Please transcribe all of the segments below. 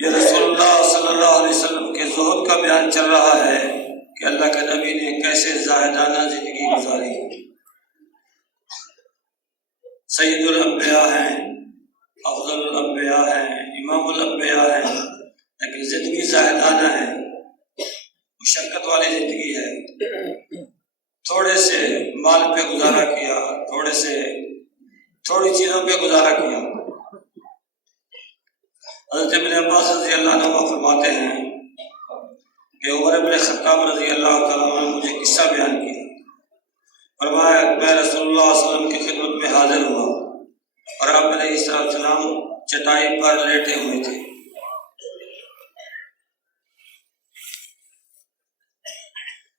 یہ رسول اللہ صلی اللہ علیہ وسلم کے زہد کا بیان چل رہا ہے کہ اللہ کے نبی نے کیسے زاہدانہ زندگی گزاری۔ سید الانبیاء ہیں، افضل الانبیاء ہیں، امام الانبیاء ہیں، لیکن زندگی زاہدانہ ہے، مشقت والی زندگی ہے۔ تھوڑے سے مال پہ گزارا کیا، تھوڑی چیزوں پہ گزارا کیا۔ حضرت ابن عباس رضی اللہ عنہ فرماتے ہیں کہ عمر بن خطاب رضی اللہ تعالیٰ عنہ نے مجھے قصہ بیان کیا۔ فرمایا میں رسول اللہ صلی اللہ علیہ وسلم کی خدمت میں حاضر ہوا اور آپ علیہ السلام چٹائی پر لیٹے ہوئے تھے۔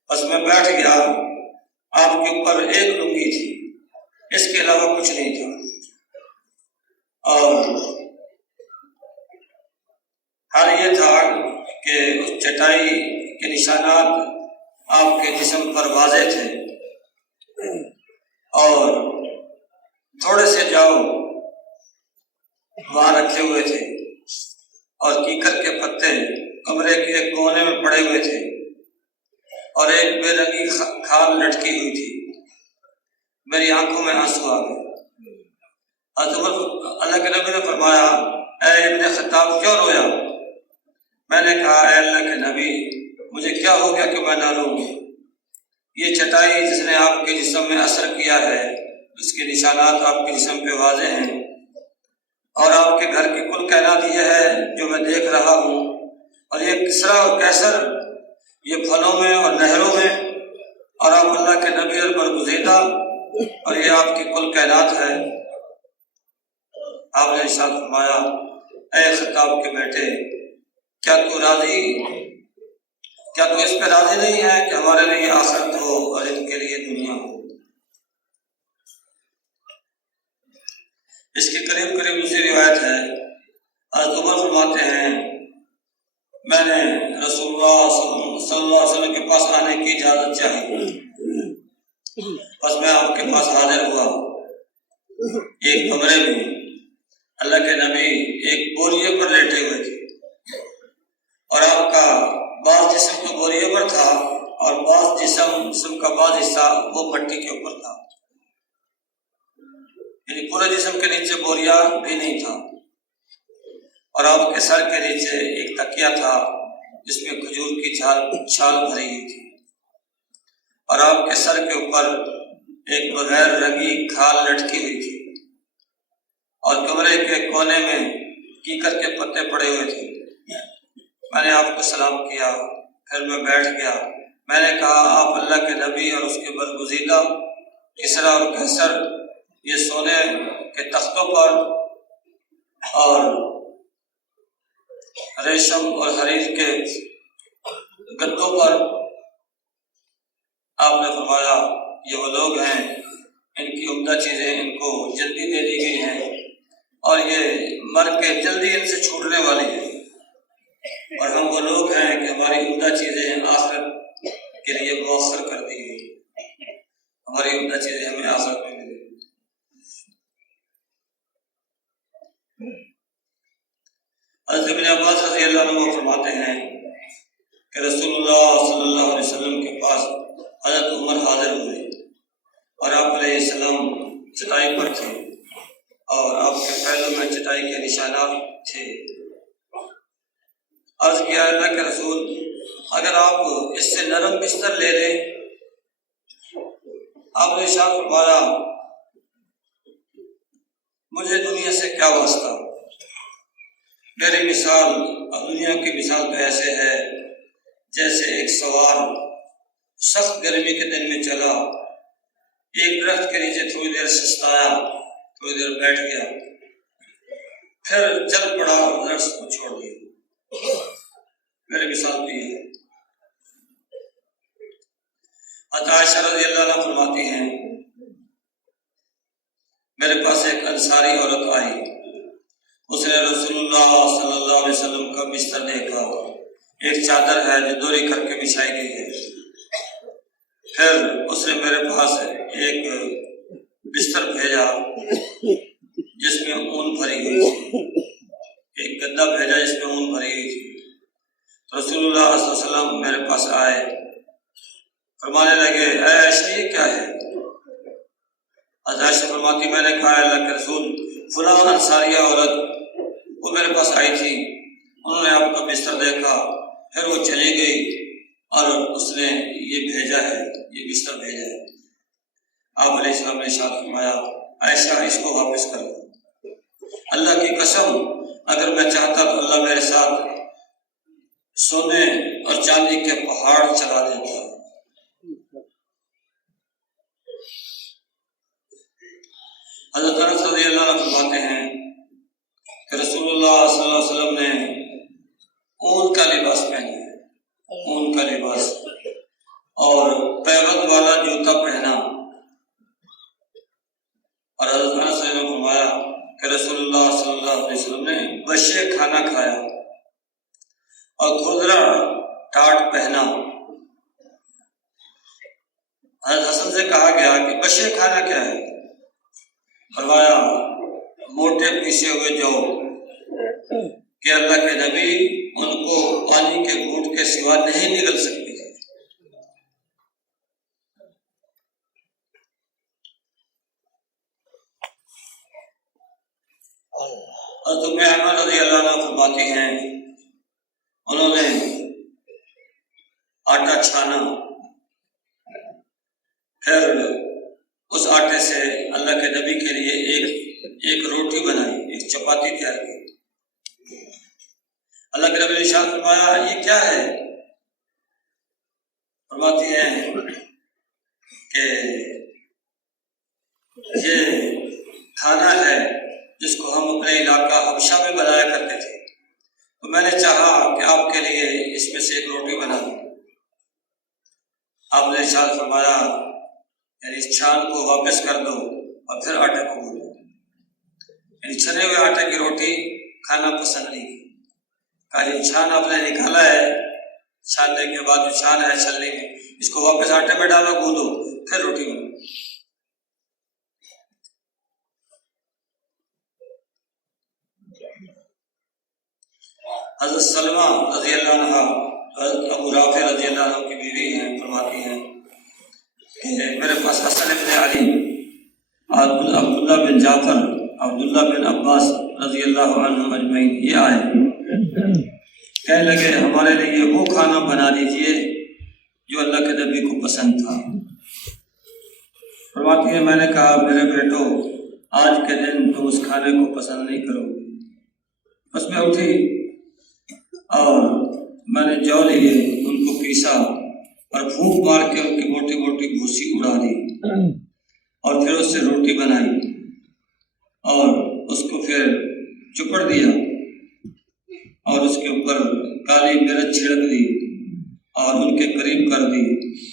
بس میں بیٹھ گیا، آپ کے اوپر ایک لنگی تھی، اس کے علاوہ کچھ نہیں تھا، اور حال یہ تھا کہ اس چٹائی کے نشانات آپ کے جسم پر واضح تھے، اور تھوڑے سے جاؤ وہاں رکھے ہوئے تھے، اور کیکر کے پتے کمرے کے ایک کونے میں پڑے ہوئے تھے، اور ایک بے رنگی کھال لٹکی ہوئی تھی۔ میری آنکھوں میں آنسو آ گئے۔ اللہ کے نبی نے فرمایا اے ابن خطاب کیوں رویا؟ میں نے کہا اے اللہ کے نبی مجھے کیا ہو گیا کہ میں نہ روؤں؟ یہ چٹائی جس نے آپ کے جسم میں اثر کیا ہے، اس کے نشانات آپ کے جسم پہ واضح ہیں، اور آپ کے گھر کی کل کائنات یہ ہے جو میں دیکھ رہا ہوں، اور یہ کسرا اور کیسر یہ پھلوں میں اور نہروں میں، اور آپ اللہ کے نبی اور برگزیدہ، اور یہ آپ کی کل کائنات ہے۔ آپ نے ارشاد فرمایا اے خطاب کے بیٹے کیا تو اس پہ راضی نہیں ہے کہ ہمارے لیے آخرت ہو اور ان کے لیے دنیا ہو؟ اس کے قریب دوسری روایت ہے، حضرت عمر فرماتے ہیں میں نے رسول اللہ صلی اللہ علیہ وسلم کے پاس آنے کی اجازت چاہی، بس میں آپ کے پاس حاضر ہوا۔ ایک کمرے میں اللہ کے نبی ایک بوریے پر لیٹے ہوئے تھے، اور آپ کا بعض جسم تو بوریے پر تھا، اور بعض جسم کا بعض حصہ وہ پٹی کے اوپر تھا، یعنی پورے جسم کے نیچے بوریا بھی نہیں تھا، اور آپ کے سر کے نیچے ایک تکیہ تھا جس میں کھجور کی چھال بھری ہوئی تھی، اور آپ کے سر کے اوپر ایک بغیر رنگی کھال لٹکی ہوئی تھی، اور کمرے کے کونے میں کیکر کے پتے پڑے ہوئے تھے۔ میں نے آپ کو سلام کیا، پھر میں بیٹھ گیا۔ میں نے کہا آپ اللہ کے نبی اور اس کے برگزیدہ کسرا اور کیسر یہ سونے کے تختوں پر اور ریشم اور حریر کے گدوں پر، آپ نے فرمایا یہ وہ لوگ ہیں ان کی عمدہ چیزیں ان کو جلدی دے دی گئی ہیں، اور یہ مر کے جلدی ان سے چھوٹنے والی ہیں، اور ہم وہ لوگ ہیں کہ ہماری عمدہ چیزیں آخرت کے لیے مؤخر کر دی گئی، ہماری عمدہ چیزیں ہمیں آخرت میں ملیں۔ حضرت ابن عباس رضی اللہ عنہ فرماتے ہیں کہ رسول اللہ صلی اللہ علیہ وسلم کے پاس حضرت عمر حاضر ہوئے، اور آپ علیہ السلام چٹائی پر تھے، اور آپ کے پہلوں میں چٹائی کے نشانات تھے۔ عرض کیا اللہ کے رسول اگر آپ اس سے نرم بستر لے لیں؟ آپ نے ارشاد فرمایا مجھے دنیا سے کیا واسطہ، میری مثال اور دنیا کی مثال تو ایسے ہے جیسے ایک سوار سخت گرمی کے دن میں چلا، ایک درخت کے نیچے تھوڑی دیر سستایا، تھوڑی دیر بیٹھ گیا، پھر چل پڑا اور درخت کو چھوڑ دیا۔ میری مثال تو یہ ہے۔ عائشہ رضی اللہ عنہ فرماتی ہیں میرے پاس ایک انصاری عورت آئی، اس نے رسول اللہ صلی اللہ علیہ وسلم کا بستر دیکھا، ایک چادر ہے جو دوری کر کے بچھائی گئی ہے۔ پھر اس نے میرے پاس ایک بستر بھیجا جس میں اون بھری ہوئی تھی، ایک گدا بھیجا جس میں اون بھری تو رسول اللہ صلی اللہ علیہ وسلم میرے پاس آئے، فرمانے لگے اے عائشہ یہ کیا ہے؟ عائشہ فرماتی میں نے کہا اللہ کے رسول فلاں انصاریہ عورت وہ میرے پاس آئی تھی، انہوں نے آپ کا بستر دیکھا، پھر وہ چلی گئی اور اس نے یہ بھیجا ہے، یہ بستر بھیجا ہے۔ آپ علیہ السلام نے ارشاد فرمایا عائشہ اس کو واپس کر دو، اللہ کی قسم اگر میں چاہتا تو اللہ میرے ساتھ سونے اور چاندی کے پہاڑ چلا دیتا۔ حضرت انس رضی اللہ عنہ فرماتے ہیں کہ رسول اللہ صلی اللہ علیہ وسلم نے اون کا لباس پہنا، اون کا لباس اور پیبند والا جوتا پہنا، اور حضرت انس نے فرمایا کہ رسول اللہ صلی اللہ علیہ وسلم نے بشے کھانا کھایا اور کھردرا ٹاٹ پہنا۔ حضرت حسن سے کہا گیا کہ بشے کھانا کیا ہے؟ فرمایا موٹے پیسے ہوئے جو کہ اللہ کے نبی ان کو پانی کے گھونٹ کے سوا نہیں نگل سکتے۔ حضرت ام ایمن رضی اللہ عنہ فرماتی ہیں انہوں نے آٹا چھانا، پھر اس آٹے سے اللہ کے نبی کے لیے ایک روٹی بنائی، ایک چپاتی تیار کی۔ اللہ کے نبی نے ارشاد فرمایا یہ کیا ہے؟ فرماتی ہیں کہ یہ کھانا ہے جس کو ہم اپنے علاقہ حبشہ میں بنایا کرتے تھے، تو میں نے چاہا کہ آپ کے لیے اس میں سے ایک روٹی بنا دوں۔ آپ نے ارشاد فرمایا یعنی اس چھان کو واپس کر دو اور پھر آٹے کو گوندو، یعنی چھنے ہوئے آٹے کی روٹی کھانا پسند نہیں کی، کہا یہ چھان آپ نے نکالا ہے، چھاننے کے بعد جو چھان ہے چھلنی میں اس کو واپس آٹے میں ڈالو، گوندو، پھر روٹی بنو۔ حضرت سلمہ رضی اللہ عنہ حضرت ابو رافع رضی اللہ عنہ کی بیوی ہیں، فرماتی ہیں کہ میرے پاس حسن بن علی، عبداللہ بن جعفر، عبداللہ بن عباس رضی اللہ عنہ اجمعین یہ آئے، کہنے لگے ہمارے لیے وہ کھانا بنا دیجئے جو اللہ کے نبی کو پسند تھا۔ فرماتی ہیں میں نے کہا میرے بیٹو آج کے دن تم اس کھانے کو پسند نہیں کرو گے۔ بس میں اٹھی اور میں نے جو لیے ان کو پیسا اور پھونک مار کے ان کی موٹی موٹی بھوسی اڑا دی اور پھر اس سے روٹی بنائی اور اس کو پھر چپڑ دیا اور اس کے اوپر کالی مرچ چھڑک دی اور ان کے قریب کر دی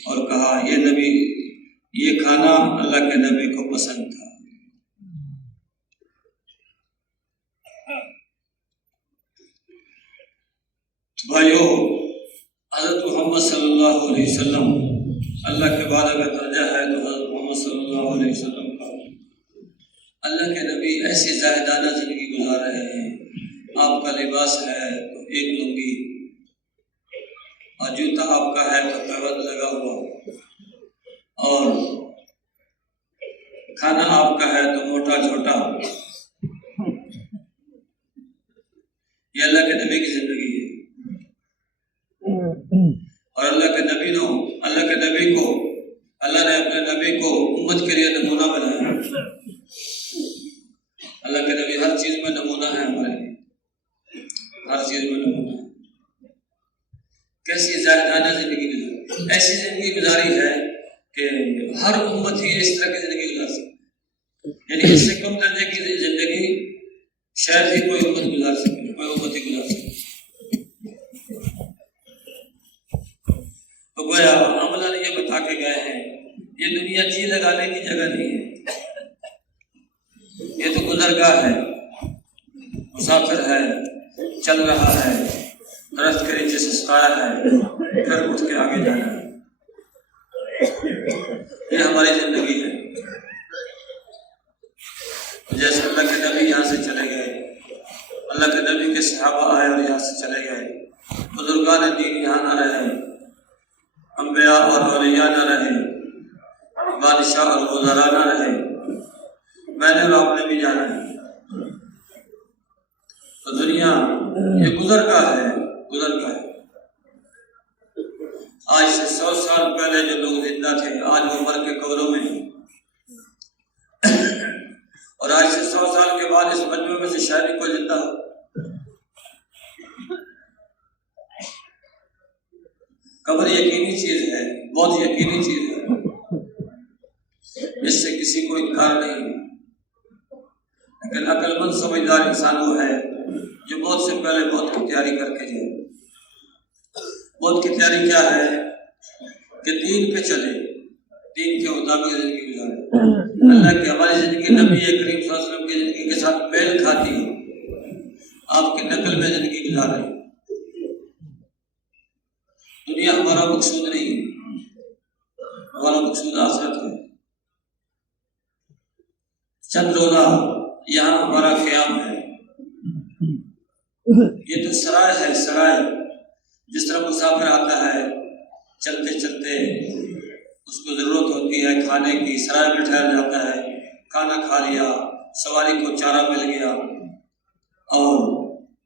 اور کہا یہ کھانا اللہ کے نبی کو پسند تھا۔ بھائیو حضرت محمد صلی اللہ علیہ وسلم اللہ کے بعد اگر درجہ ہے تو حضرت محمد صلی اللہ علیہ وسلم کا، اللہ کے نبی ایسی زاہدانہ زندگی گزار رہے ہیں، آپ کا لباس ہے تو ایک لنگی اور جوتا آپ کا ہے تو پیبند لگا ہوا، اور کھانا آپ کا ہے تو موٹا چھوٹا، یہ اللہ کے نبی کی زندگی ہے۔ اور اللہ کے نبی کو اللہ نے اپنے نبی کو امت کے لیے نمونہ بنایا۔ اللہ کے نبی ہر چیز میں نمونہ ہے، ہمارے لیے ہر چیز میں نمونہ ہے۔ کیسی زاہدانہ زندگی گزاری، ایسی زندگی گزاری ہے کہ ہر امت ہی اس طرح کی زندگی گزار سکتی، یعنی اس سے کم درجے کی زندگی شاید ہی کوئی امت گزار سکے، کوئی امت ہی گزار سکے۔ تو گویا عملاً یہ بتا کے گئے ہیں یہ دنیا جی لگانے کی جگہ نہیں ہے، یہ تو گزرگاہ ہے، مسافر ہے، چل رہا ہے، درخت کے نیچے سے سایہ ہے، پھر اٹھ کے آگے جانا ہے، یہ ہماری زندگی ہے۔ جیسے اللہ کے نبی یہاں سے چلے گئے، اللہ کے نبی کے صحابہ آئے اور یہاں سے چلے گئے، بزرگان دین یہاں نہ رہے، انبیاء اور اولیاء نہ رہے، بادشاہ اور وزراء نہ رہے، میں نے اور آپ نے بھی جانا ہے۔ تو دنیا یہ گزر کا ہے، گزر کا ہے۔ آج سے 100 سال پہلے جو لوگ زندہ تھے آج وہ مر کے قبروں میں ہیں، اور آج سے 100 سال کے بعد اس مجمع میں سے شاید ہی کوئی زندہ ہو۔ قبر یقینی چیز ہے، بہت یقینی چیز ہے، اس سے کسی کو انکار نہیں، لیکن عقل مند سمجھدار انسان وہ ہے جو بہت سے پہلے موت کی تیاری کر کے جائے۔ موت کی تیاری کیا ہے؟ کہ دین پہ چلے، دین کے مطابق زندگی گزارے۔ اللہ کی ہماری زندگی نبی کریم صلی اللہ علیہ وسلم کی زندگی کے ساتھ میل کھاتی ہے، آپ کی نقل میں زندگی گزار رہے ہیں۔ دنیا ہمارا مقصود نہیں، ہمارا مقصود آخرت ہے۔ چند روزہ یہاں ہمارا قیام ہے، یہ تو سرائے ہے، سرائے۔ جس طرح مسافر آتا ہے چلتے چلتے اس کو ضرورت ہوتی ہے کھانے کی، سرائے میں ٹھہر جاتا ہے، کھانا کھا لیا، سواری کو چارہ مل گیا اور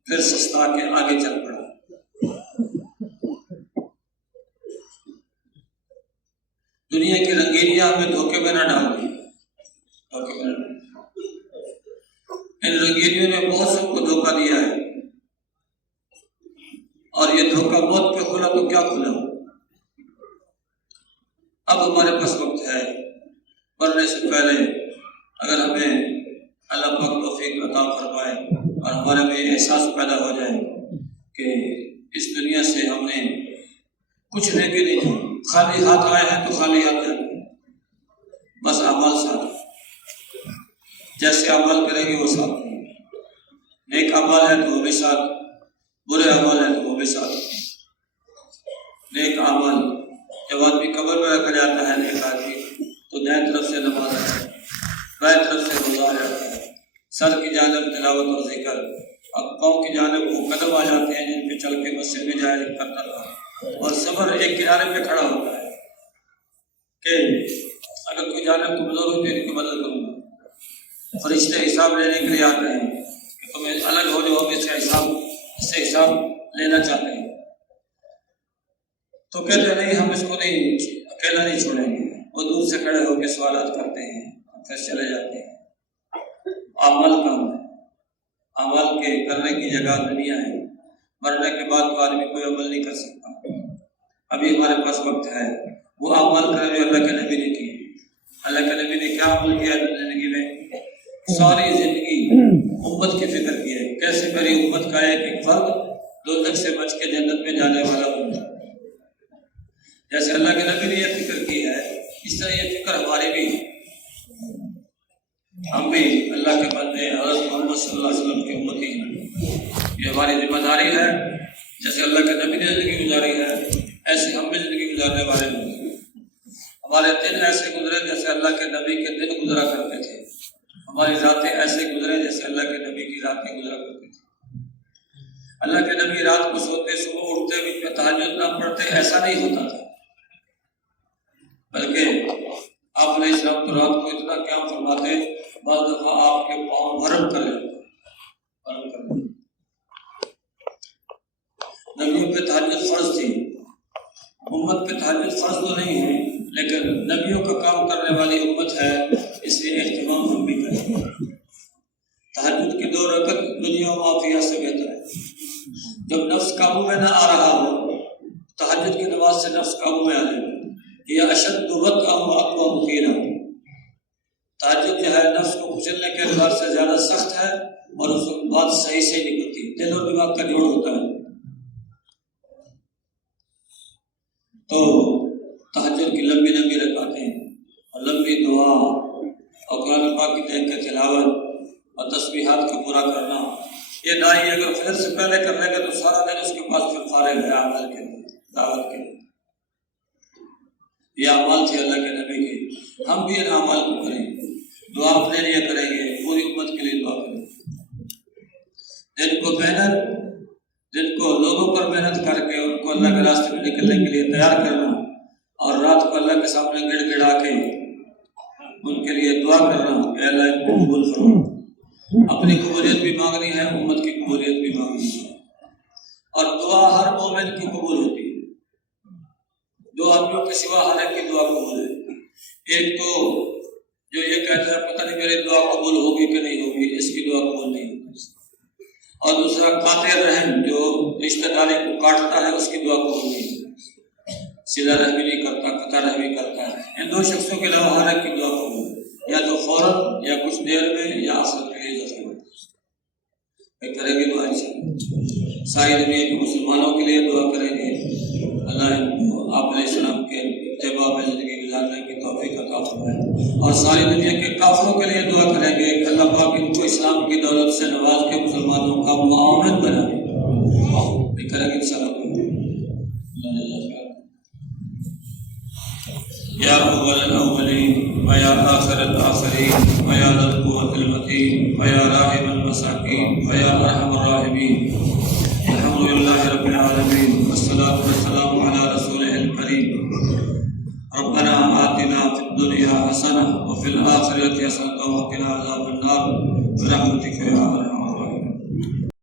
پھر سستا کے آگے چل پڑا۔ دنیا کی رنگینیاں ہمیں دھوکے میں نہ ڈال دی، دھوکے میں نہ ڈال دی۔ ان رنگینیوں نے بہت سب کو دھوکہ دیا ہے، اور یہ دھوکہ موت پہ کھلا تو کیا کھلا۔ اب ہمارے پاس وقت ہے، مرنے سے پہلے اگر ہمیں اللہ پاک توفیق عطا فرمائے اور ہمارے میں احساس پیدا ہو جائے کہ اس دنیا سے ہم نے کچھ لے کے نہیں جائے، خالی ہاتھ آئے ہیں تو خالی ہاتھ جائیں، بس اعمال ساتھ، جیسے اعمال کریں گے وہ ساتھ، نیک اعمال ہے تو وہ بھی ساتھ، برے اعمال ہے تو وہ بھی ساتھ۔ نیک اعمال جب آدمی قبر میں رکھا جاتا ہے نیک آدمی تو دائیں طرف سے نماز ہے، بائیں طرف سے روزہ رہتا ہے، سر کی جانب تلاوت اور ذکر، اور پاؤں کی جانب وہ قدم آ جاتے ہیں جن پہ چل کے مسجد میں جایا کرتا تھا، اور صبر ایک کنارے پہ کھڑا ہوتا ہے کہ اگر کوئی جانب کمزور ہو تو ان کی مدد کروں گا۔ فرشتے حساب لینے کے لیے آتے ہیں کہ تمہیں الگ ہو جاؤ، اس سے حساب لینا چاہتے ہیں، تو کہتے نہیں ہم اس کو نہیں اکیلا نہیں چھوڑیں گے، وہ دور سے کھڑے ہو کے سوالات کرتے ہیں، پھر چلے جاتے ہیں۔ عمل کام ہے، عمل کے کرنے کی جگہ دنیا ہے، مرنے کے بعد تو آدمی کوئی عمل نہیں کر سکتا۔ ابھی ہمارے پاس وقت ہے، وہ عمل کریں جو اللہ کے نبی نے کی۔ اللہ کے نبی نے کیا عمل کیا زندگی میں؟ ساری زندگی امت کی فکر کی ہے، کیسے میری امت کا ایک فرد دوزخ سے بچ کے جنت میں جانے والا ہو۔ جیسے اللہ کے نبی نے یہ فکر کی ہے، اس طرح یہ فکر ہماری بھی ہے۔ ہم بھی اللہ کے بندے حضرت محمد صلی اللہ علیہ وسلم کی امتی ہیں، یہ ہماری ذمہ داری ہے۔ جیسے اللہ کے نبی نے زندگی گزاری ہے ایسے ہم بھی زندگی گزارنے والے ہیں۔ ہمارے دن ایسے گزرے جیسے اللہ کے نبی کے دن گزرا کرتے تھے، ہماری راتیں ایسے گزرے جیسے اللہ کے نبی کی راتیں گزرا کرتے تھے۔ اللہ کے نبی رات کو سوتے، صبح اٹھتے، بیچ میں تہجد نہ پڑھتے، ایسا نہیں ہوتا تھا، بلکہ آپ علیہ السلام تو رات کو اتنا قیام فرماتے، بعض دفعہ آپ کے پاؤں ورم کر لیتے۔ نبیوں پہ تہجد فرض تھی، امت پہ تہجد فرض تو نہیں ہے، لیکن نبیوں کا کام کرنے والی امت ہے، اس لیے اہتمام ہم بھی کریں۔ تہجد کی 2 رکعت دنیا و معافیہ سے بہتر ہے۔ جب نفس قابو میں نہ آ رہا ہو، تہجد کی نماز سے نفس قابو میں آ جائے، یہ اشد وطئا و اقوی مقیلا۔ تہجد جو ہے نفس کو کچلنے کے اعتبار سے زیادہ سخت ہے، اور اس وقت بات صحیح سے نکلتی ہے، دل اور دماغ کا جوڑ ہوتا ہے۔ تو تہجد کی لمبی لمبی رکعتیں اور لمبی دعا اور قرآن پاک کی دیکھ کے تلاوت اور تسبیحات کو پورا کرنا، یہ داعی اگر فجر سے پہلے کر لے گا تو سارا دن اس کے پاس پھر فارغ ہے عمل کے لیے، دعوت کے لیے۔ یہ اعمال تھے اللہ کے نبی کے، ہم بھی ان اعمال کو کریں، دعا اپنے لیے کریں گے، پوری امت کے لیے دعا کریں گے۔ جن کو محنت، جن کو کو لوگوں پر محنت کر کے ان کو اللہ کے راستے میں نکلنے کے لیے تیار کرنا، اور رات کو اللہ کے سامنے گڑ گڑا کے ان کے لیے دعا کرنا کہ اللہ ان کو قبول فرما۔ اپنی قبولیت بھی مانگنی ہے، امت کی قبولیت بھی مانگنی ہے، اور دعا ہر مومن کی قبول ہوتی ہے۔ دو آدمیوں کے سوا ہر ایک کی دعا قبول ہے۔ ایک تو جو یہ کہتا ہے پتہ نہیں میری دعا قبول ہوگی کہ نہیں ہوگی، اس کی دعا قبول نہیں ہوگی، اور دوسرا قاطع رحم جو رشتہ داری کو کاٹتا ہے، اس کی دعا قبول نہیں ہوگی، صلہ رحمی نہیں کرتا، قطع رحمی کرتا ہے۔ ان دو شخصوں کے علاوہ ہر ایک کی دعا قبول ہے، یا تو فوراً یا کچھ دیر میں یا آخرت کے لیے ذخیرہ کریں گے دعا انشاءاللہ۔ ساری دنیا کے مسلمانوں کے لیے دعا کریں گے، اللہ ان کو آپ علیہ السلام کے اتباع میں زندگی گزارنے کی توفیق عطا فرمائے، اور ساری دنیا کے کافروں کے لیے دعا کریں گے کہ اللہ پاک ان کو اسلام کی دولت سے نواز کے مسلمانوں کا معاون بنائے۔ یہ کریں گے انشاءاللہ۔ یا اول الاولین و یا آخر الآخرین و یا ذا القوة المتین و یا راحم المساکین و یا ارحم الراحمین، الحمد للہ رب العالمین، والصلاة والسلام علی رسولہ الکریم۔ ربنا آتنا فی الدنیا حسنہ وفی الآخرۃ حسنۃ وقنا عذاب النار برحمتک یا ارحم